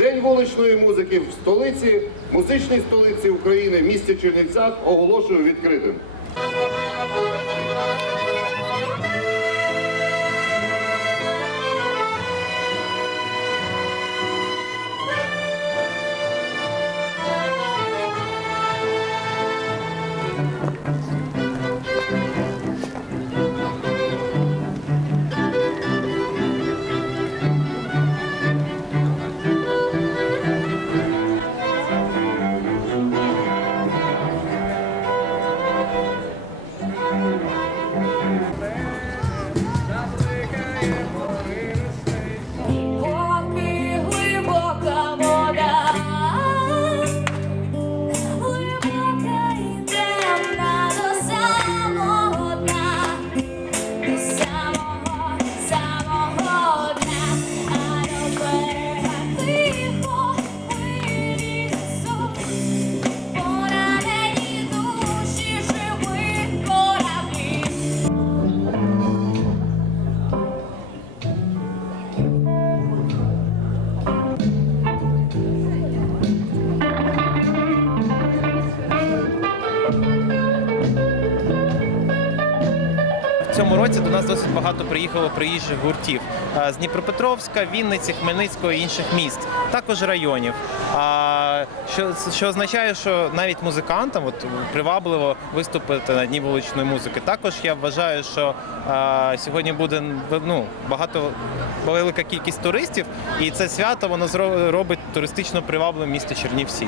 День вуличної музики в столиці, музичній столиці України, місті Чернівцях, оголошую відкритим. Цьому році до нас досить багато приїхало приїжджих гуртів з Дніпропетровська, Вінниці, Хмельницького і інших міст, також районів. Що, що означає, що навіть музикантам от, привабливо виступити на дні вуличної музики. Також я вважаю, що а, сьогодні буде ну, багато велика кількість туристів, і це свято воно зро- робить туристично привабливим місто Чернівці.